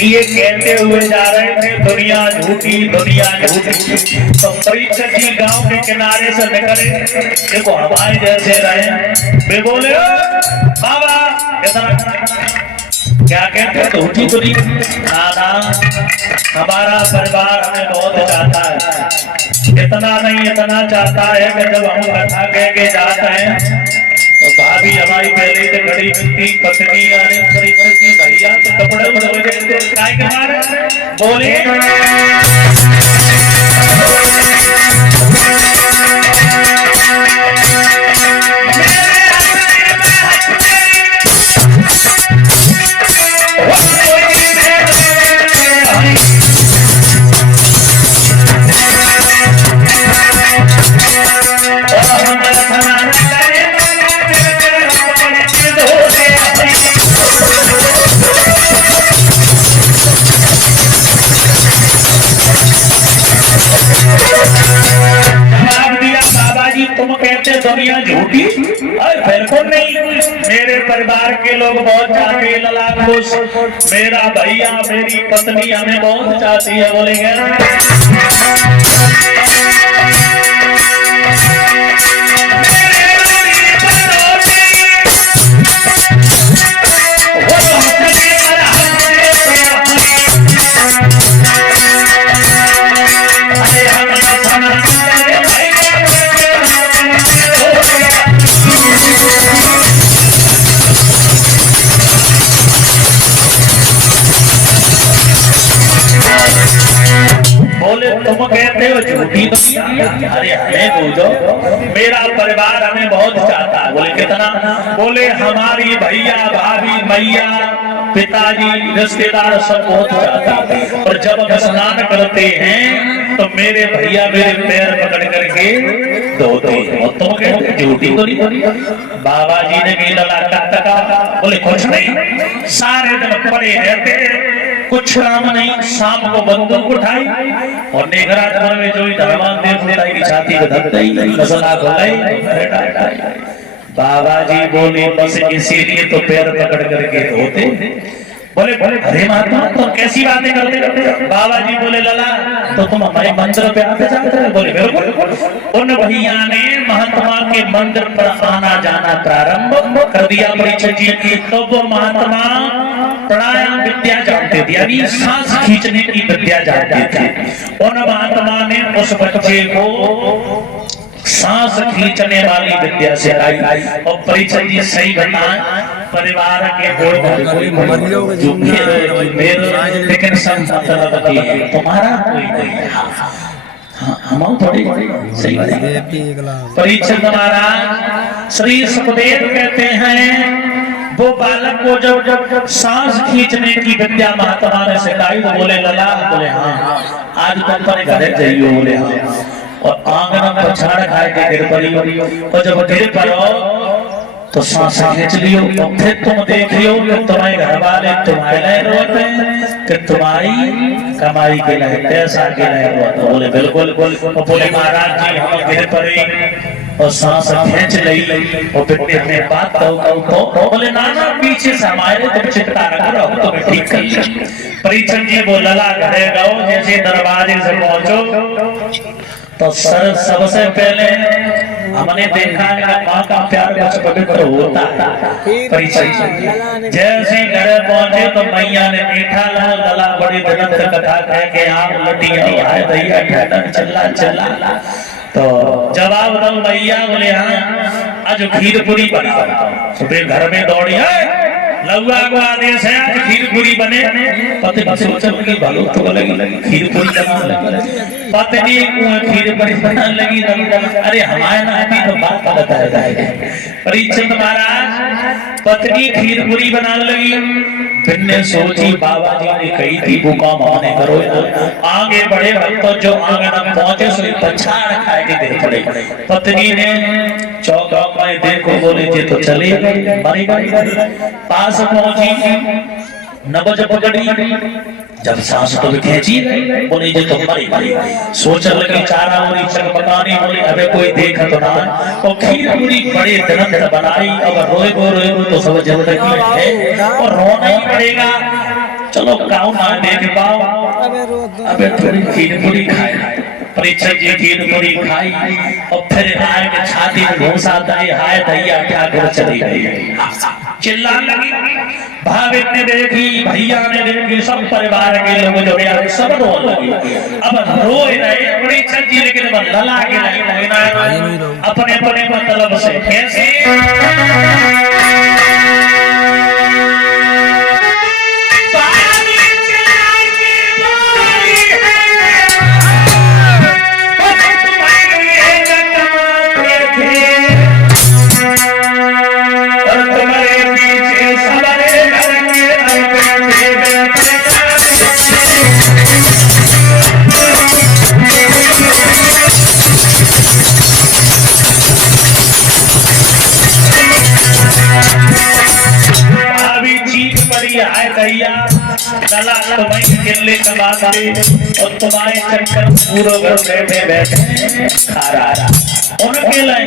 ये कहते हुए जा रहे थे दुनिया झूठी दुनिया झूठी। तो परीक्षक जी गांव के किनारे से निकले, देखो हमारे जैसे रहे, वे बोले बाबा क्या कहते हैं झूठी दुनिया। ना हमारा परिवार हमें बहुत चाहता है, इतना नहीं इतना चाहता है कि जब हम कथा कह के जाते हैं तो भाभी हमारी पहले से खड़ी मिलती, पत्नी आने परीक्षक की भैया तो कपड़े बदल देते काय के मारे बोले तुम कहते दुनिया झूठी, बिल्कुल नहीं। मेरे परिवार के लोग बहुत चाहते हैं लला खुश, मेरा भैया मेरी पत्नी हमें बहुत चाहती है। बोलेंगे तुम कहते हो झूठी दुनिया, अरे हमें पूछो, मेरा परिवार हमें बहुत चाहता है। बोले कितना? बोले हमारी भैया भाभी मैया पिताजी रिश्तेदार सब बहुत चाहते हैं, और जब हम स्नान करते हैं तो मेरे भैया मेरे पैर पकड़ करके धोते हैं, और तुम कहते झूठी दुनिया। बाबा जी ने भी लला टकटका, बोले कुछ नहीं, सारे दिन पड़े रहते, कुछ काम नहीं। शाम को बंदूक उठाई और नेगराज में जो धर्मान देवता की छाती पे धरते ही मसला खोलाई। बाबा जी बोले बस इसीलिए तो पैर पकड़ करके धोते। बोले अरे महात्मा तो कैसी बातें करते? बाबा जी बोले लला तो तुम हमारे मंदिर पे आते जाते? बोले बिल्कुल। उन भैया ने महात्मा के मंदिर पर आना जाना प्रारंभ कर दिया परीक्षक जी की। तो वो महात्मा प्राणायाम विद्या जानते थे, यानी सांस खींचने की विद्या जानते थे। उन महात्मा ने उस बच्चे को सांस खींचने वाली विद्या सिखाई। और परीक्षक जी सही बताएं, परिवार के लेकिन तुम्हारा कोई नहीं, हम थोड़ी सही बताएं। परीक्षक महाराज श्री सुखदेव कहते हैं वो बालक को जब सांस खींचने की विद्या महात्मा ने सिखाई तो बोले लला, बोले हाँ आज तुम अपने घर जाइयो। बोले हाँ, और आंगन में पछाड़ खाए के गिर पड़ी, और जब गिर पड़ो तो सांस खींच लियो, और फिर तुम देखियो कि तुम्हारे घर वाले तुम्हारे लिए रोते हैं कि तुम्हारी कमाई के लिए पैसा के लिए रोते। बोले बिल्कुल। बोले महाराज जी हम गिर पड़े और सांस खींच ली और फिर अपने बात तो बोले नाना पीछे से हमारे तुम चिंता न करो, तुम्हें ठीक कर लिया। परीक्षक जी वो लला घरे गो, जैसे दरवाजे से पहुंचो तो सर सबसे पहले हमने देखा है कि माँ का प्यार कुछ पवित्र होता है। जैसे घर पहुंचे तो मैया ने मीठा लला बड़ी दिनत कथा कह के आप लटिया आए भैया चला। तो जवाब दो मैया, बोले हाँ आज खीर पूरी बनाओ। सुबह घर में दौड़ी है लौआ को आदेश है आज खीर पूरी बने। पत्नी सोचने लगी भालो तो लगी खीर पूरी बनाने लगी, पत्नी खीर पूरी बनाने लगी। अरे हमारे ना अभी तो बात बताया जाएगा। परीक्षित महाराज पत्नी खीर पूरी बनाने लगी। फिर ने सोची बाबा जी ने कही थी वो काम हमने करो। आगे बढ़े भक्तों जो आगे न पहुंचे सो पछाड़ खाए के देख पड़े। पत्नी ने चौका में देखो बोले जी तो चले गए, मरी गई। पास पहुंची नबज पकड़ी, जब सांस तो खींची बोले जी तो मरी। सोच लगी चारा पूरी चकपकानी, बोली अबे कोई देख तो ना। और खीर पूरी बड़े दनत बनाई। अब रोए को तो सब जिंदगी है और रोना ही पड़ेगा। चलो गाँव ना देख पाओ, अबे थोड़ी खीर पूरी खाए। परीक्षक जी खीर पूरी खाई और फिर आए के छाती में घूसा दही हाय दैया क्या कर चली गई। चिल्लाने लगी, भाभी ने देखी, भैया ने देखी, सब परिवार के लोग जो यार सब रो लगी। अब रोए रहे परीक्षक जी, लेकिन लला के नहीं अपने अपने मतलब से कैसे खेलने का बात है और तुम्हारे चक्कर पूरा घर बैठे बैठे खा रहा उनके लिए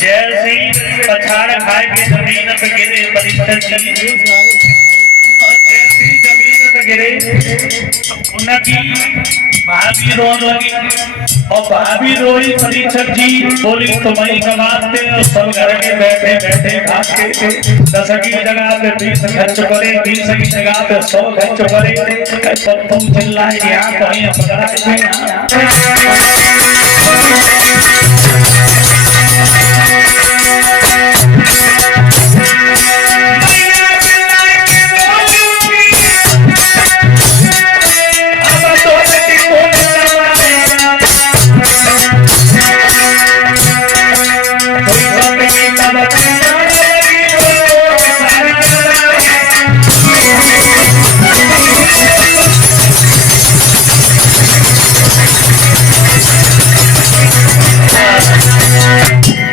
जैसे पछाड़ खाए के जमीन पे गिरे परीक्षक जी, और जैसे जमीन पे गिरे उनकी भाभी रोने लगी और भाभी रोई। परीक्षक जी बोली तुम्हारी कमाते और सब घर में बैठे बैठे खाते 10 की जगह पे 20 खर्च करे, 20 की जगह पे 100 खर्च करे, तब तुम चिल्लाए यहाँ कहीं पकड़ाए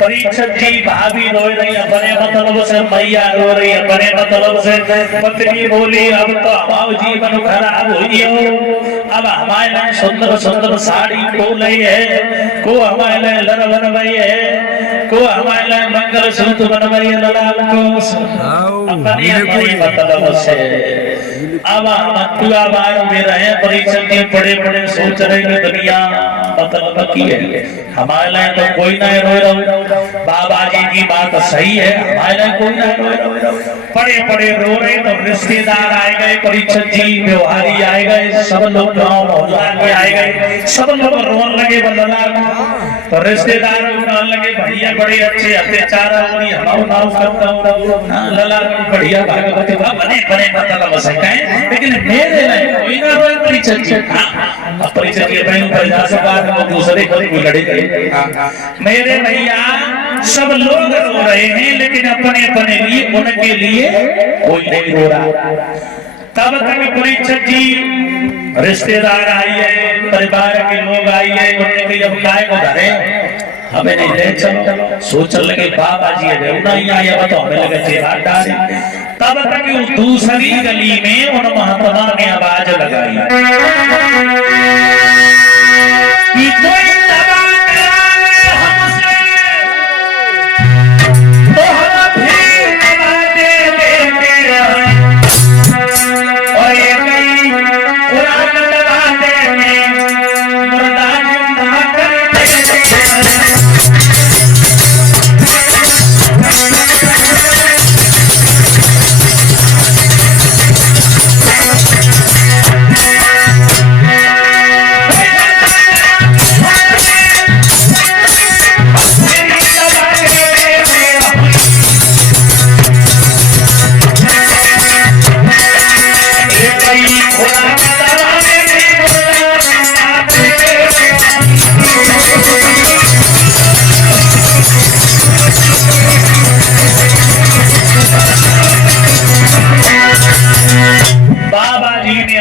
परीक्षक जी भाभी रो रही अपने मतलब से, मैया रो रही अपने मतलब से। पत्नी बोली अब तो हमारा जीवन खराब हो गया, अब हमारे सुंदर सुंदर साड़ी को ली है, को हमारे लड़ बनवाई है, को हमारे मंगल सूत्र बनवाई है लड़ा को अपनी मतलब से। अब हम बार में रहे परीक्षक जी बड़े बड़े सोच रहे कि दुनिया मतलब की है, हमारे लिए तो कोई ना रो रहा। बाबा जी की बात सही है, हमारे कोई ना रो रहा। बड़े बड़े रो रहे तो रिश्तेदार आए गए, परीक्षक जी व्यवहारी आए गए, सब लोग गाँव मोहल्ला के आए गए, सब लोग रोने लगे बल्ला। तो रिश्तेदार रोने लगे भैया बड़े अच्छे अत्याचार लला बढ़िया भागवत बने बने मतलब से कहें, लेकिन मेरे नहीं कोई ना रोए परीक्षक जी। परीक्षक जी दूसरे कोई लड़े गए मेरे भैया सब लोग रो रहे हैं, लेकिन अपने अपने लिए उनके लिए कोई नहीं रो रहा। तब तक परीक्षक जी रिश्तेदार आई है, परिवार के लोग आई है, उन्होंने जब गाय को धरे हमें नहीं ले चलो, सोचने लगे बाबा जी नहीं आया तो हमें लगे जेवा डाले। तब तक उस दूसरी गली में उन महात्मा ने आवाज लगाई कि कोई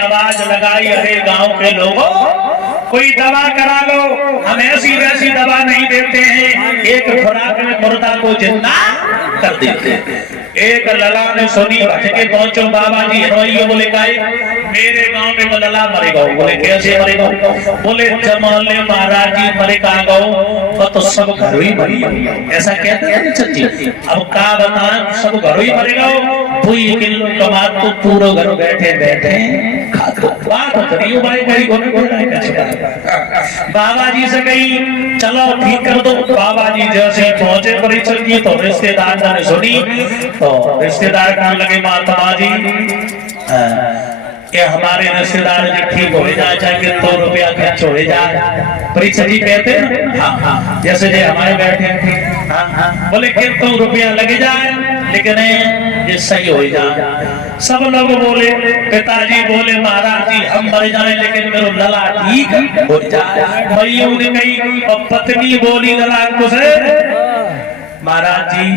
आवाज लगाई, अरे गांव के लोगों कोई दवा करा लो, हम ऐसी वैसी दवा नहीं देते हैं, एक खुराक में मुर्दा को जिंदा कर देते हैं। एक लला ने सुनी, भज के पहुंचो बाबा जी हरवैया, बोले काहे मेरे गांव में लला मरेगा। बोले कैसे मरेगा? बोले जमाले महाराज जी मरे कहा गो तो सब घर ही मरी, ऐसा कहते हैं सच्ची। अब का बता, सब घर ही मरेगा, 2 किलो कमा तो पूरा घर बैठे बैठे बात करियो भाई भाई बाबा जी से कही चलो ठीक कर दो। बाबा जी जैसे पहुंचे परीक्षण की तो रिश्तेदार ने सुनी, तो रिश्तेदार कहने लगे महात्मा जी ये हमारे रिश्तेदार जी ठीक हो जाए, चाहे 100 रुपया खर्च हो जाए। परीक्षा जी कहते हैं हाँ, जैसे जे हमारे बैठे हाँ, बोले 100 रुपया लगे जाए लेकिन ये सही हो जाए। सब लोग बोले, पिताजी बोले महाराज जी हम मर जाए लेकिन मेरा लला ठीक हो जाए। भाइयों ने कही, और पत्नी बोली लला को से महाराज जी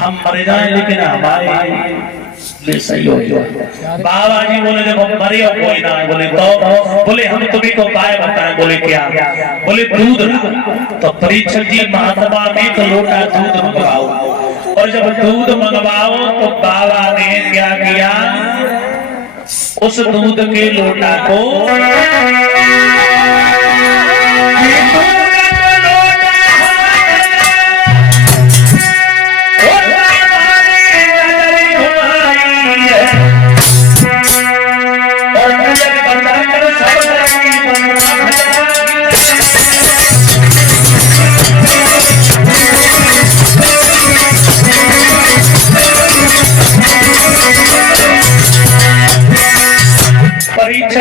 हम मर जाए लेकिन हमारे सही हो जाए। बाबा जी बोले देखो मरे हो कोई ना, बोले तो बोले हम तुम्हें को उपाय बताएं। बोले क्या? बोले दूध। तो परीक्षक जी महात्मा ने एक लोटा दूध मंगवाओ, और जब दूध मंगवाओ तो बाबा ने क्या किया, उस दूध के लोटा को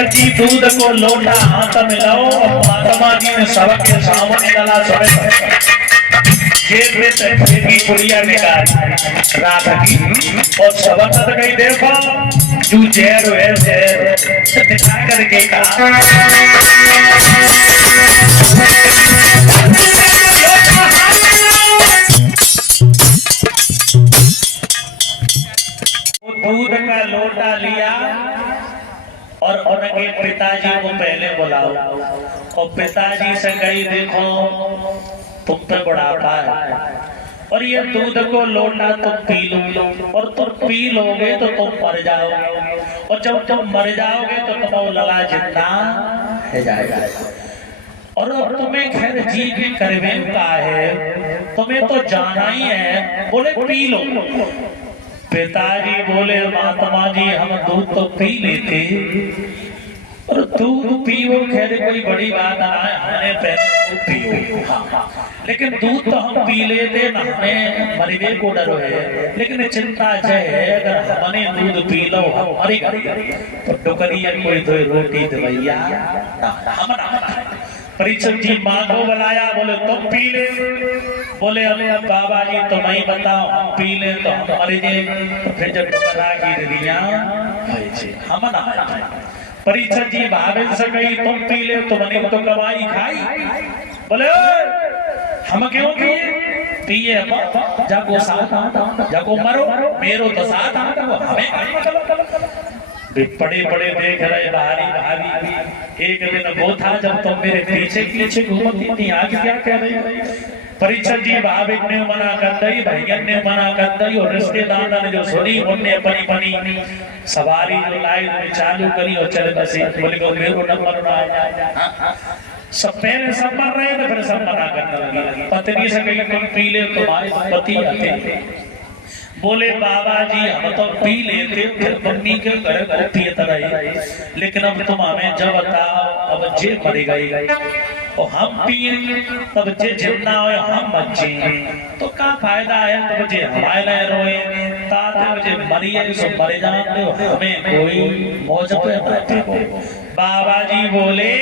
जी दूध को लोटा हाथ में लाओ, और महात्मा जी ने सबके सामने डाला। जेब में से की पुड़िया निकाल रात की, और सबक कहीं देखो तू जहर है जहर दिखा करके कहा दूध का लोटा लिया और उनके पिताजी को पहले बुलाओ, और पिताजी से कही देखो तुम पे बुढ़ापा है और ये दूध को लोटा तुम पी लो, और तुम पी लोगे तो तुम मर जाओगे, और जब तुम मर जाओगे तो तुम्हारा लला जिंदा है जाएगा, और अब तुम्हें खैर जी के करवे का है, तुम्हें तो जाना ही है। बोले पी लो। पिताजी बोले महात्मा जी हम दूध तो पी लेते, और दूध पियो खैर कोई बड़ी बात आए, हमने पहले पियो लेकिन दूध तो हम पी लेते ना, हमें मरने को डर है, लेकिन चिंता है अगर हमने दूध पी लो हम मरेगा तो टुकड़िया कोई दो रोटी दवैया हम परीक्षक जी माँ को बुलाया, बोले तुम पी ले। बोले अब बाबा जी तुम ही बताओ, हम पी ले तो हम मर जाए, तो फिर जब हम ना। परीक्षक जी भावे से कही तुम पी ले, तुमने तो कमाई खाई। बोले हम क्यों पिए, जाको साथ जाको मरो, मेरो तो साथ हमें बड़े बड़े देख रहे भारी भारी। एक दिन वो था जब तुम मेरे पीछे पीछे घूमती थी, आज क्या कह रही? परीक्षक जी भाविक ने मना कर दी, भैया ने मना कर दी, और रिश्तेदार ने जो सुनी उनने अपनी अपनी सवारी जो लाइन में चालू करी और चल बसे। बोले को मेरो नंबर ना आया, सब पहले सब मर रहे थे, फिर सब मना करने लगे। पत्नी से कही तुम पी ले, तुम्हारे पति आते। बोले बाबा जी हम तो पी लेते, फिर मम्मी के घर को पियत रहे, लेकिन अब तुम हमें जब बताओ अब जे मरी गई और हम पिए तब जे जिंदा हो हम बच्चे, तो क्या फायदा है तब जे हमारे रोए ताते मुझे मरिए सो मरे जाते हो, हमें कोई मौज पे बैठे हो। बाबा जी बोले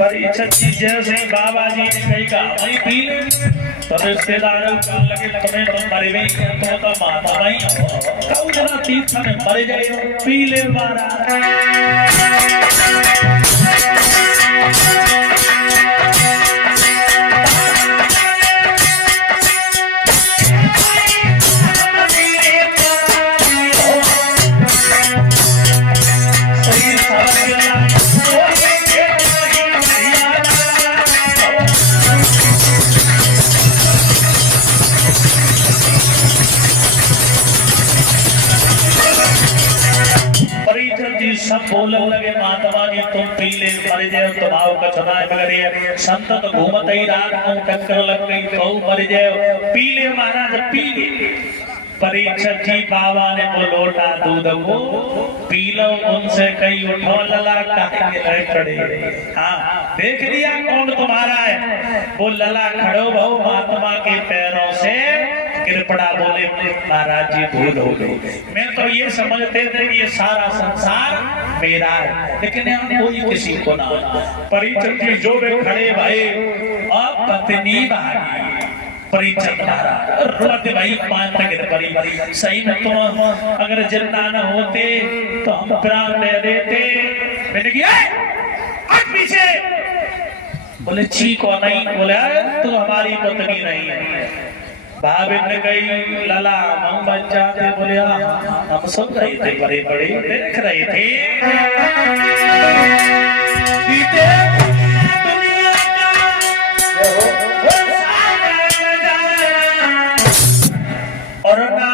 परीक्षित जी जैसे बाबा जी ने कही का भाई पी ले तो रिश्तेदारों को लगे तुम्हें तो मरे भी तो माता नहीं कऊ जना तीर्थ में मर जाए पी ले मारा सब बोलने लगे महात्मा जी तुम पी ले मर जाओ तुम्हारा कचरा बगड़े संत तो घूमते ही रात को टक्कर लग गई तो मर जाओ पी ले महाराज पी ले परीक्षित जी बाबा ने वो लोटा दूध को पी लो उनसे कई उठो लला काहे खड़े हाँ देख लिया कौन तुम्हारा है वो लला खड़ो बहु महात्मा के पैरों से कृपड़ा बोले महाराज जी भूल हो गई मैं तो ये समझते थे ये सारा संसार मेरा है लेकिन यहाँ कोई किसी को ना परीक्षित जी जो वे खड़े भाई अब पत्नी भागी परीक्षित महाराज रोते भाई पांच तक परी सही में तुम अगर जिंदा न होते तो हम प्राण दे देते मैंने किया आज पीछे बोले छी को नहीं बोले तू हमारी पत्नी नहीं है भाभी ने कही लला हम बच्चा थे बोले हम सुन रहे थे बड़े बड़े देख रहे थे दुनिया का और ना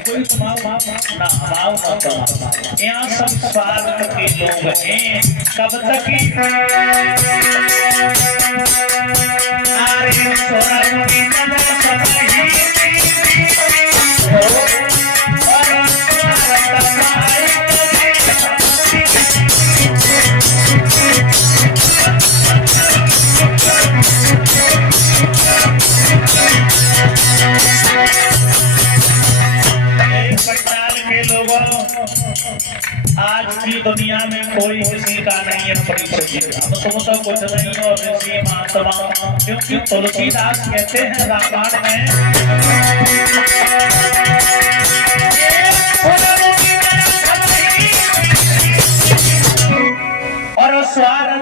कोई यहाँ सब स्वार्थ के लोग हैं कब तक आज की दुनिया में कोई किसी का नहीं है परीक्षित हम तुम तो कुछ नहीं और ऋषि महात्मा क्योंकि तुलसीदास कहते हैं रामायण में और स्वार्थ